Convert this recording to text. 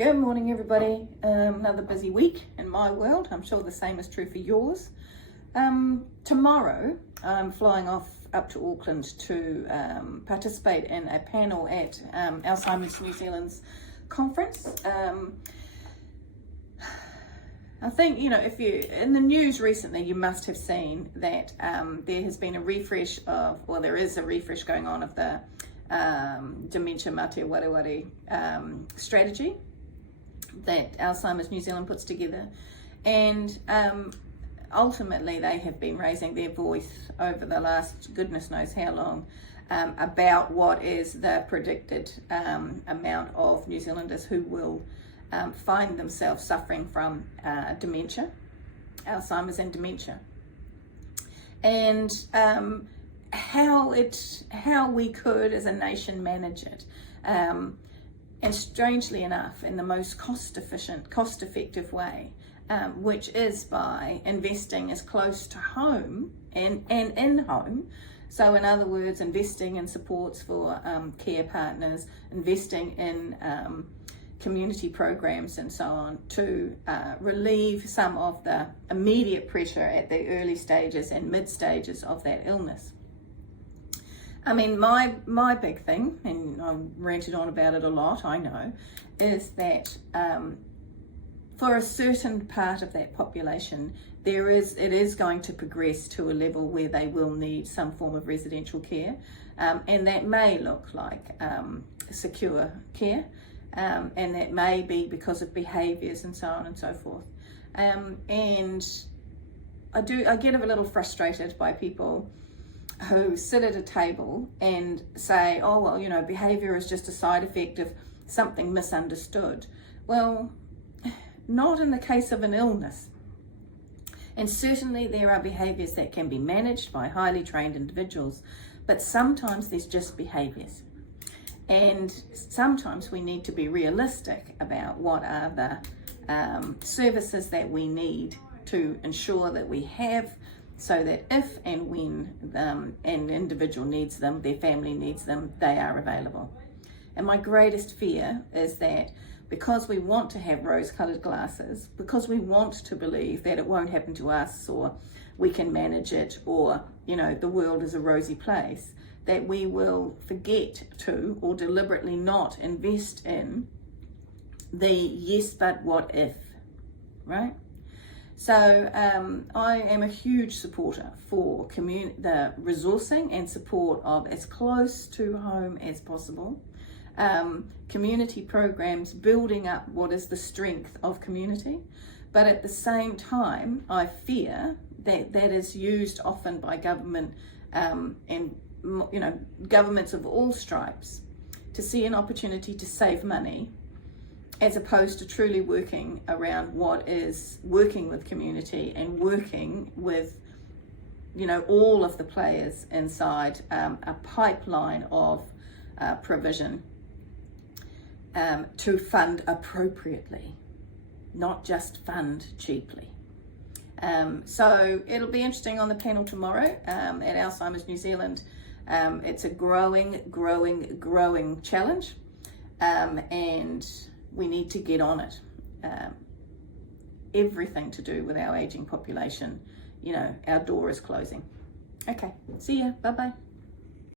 Good morning, everybody. Another busy week in my world. I'm sure the same is true for yours. Tomorrow, I'm flying off up to Auckland to participate in a panel at Alzheimer's New Zealand's conference. I think, if you, in the news recently, you must have seen that there has been a refresh of, well, there is a refresh going on of the Dementia Mate Wareware strategy that Alzheimer's New Zealand puts together, and ultimately they have been raising their voice over the last goodness knows how long about what is the predicted amount of New Zealanders who will find themselves suffering from dementia, Alzheimer's and dementia, and how we could as a nation manage it. And strangely enough, in the most cost-efficient, cost-effective way, which is by investing as close to home and in home. So in other words, investing in supports for care partners, investing in community programs and so on to relieve some of the immediate pressure at the early stages and mid stages of that illness. I mean, my big thing, and I've ranted on about it a lot, I know, is that for a certain part of that population, it is going to progress to a level where they will need some form of residential care, and that may look like secure care, and that may be because of behaviours and so on and so forth. And I get a little frustrated by people who sit at a table and say, oh, well, behaviour is just a side effect of something misunderstood. Well, not in the case of an illness. And certainly there are behaviours that can be managed by highly trained individuals, but sometimes there's just behaviours. And sometimes we need to be realistic about what are the services that we need to ensure that we have, so that if and when an individual needs them, their family needs them, they are available. And my greatest fear is that because we want to have rose-coloured glasses, because we want to believe that it won't happen to us, or we can manage it, or the world is a rosy place, that we will forget to, or deliberately not invest in the yes but what if, right? So I am a huge supporter for the resourcing and support of as close to home as possible, community programs, building up what is the strength of community. But at the same time, I fear that that is used often by government and governments of all stripes to see an opportunity to save money, as opposed to truly working around what is working with community and working with, all of the players inside a pipeline of provision to fund appropriately, not just fund cheaply. So it'll be interesting on the panel tomorrow at Alzheimer's New Zealand. It's a growing challenge, and we need to get on it. Everything to do with our aging population, our door is closing. Okay, see ya, bye-bye.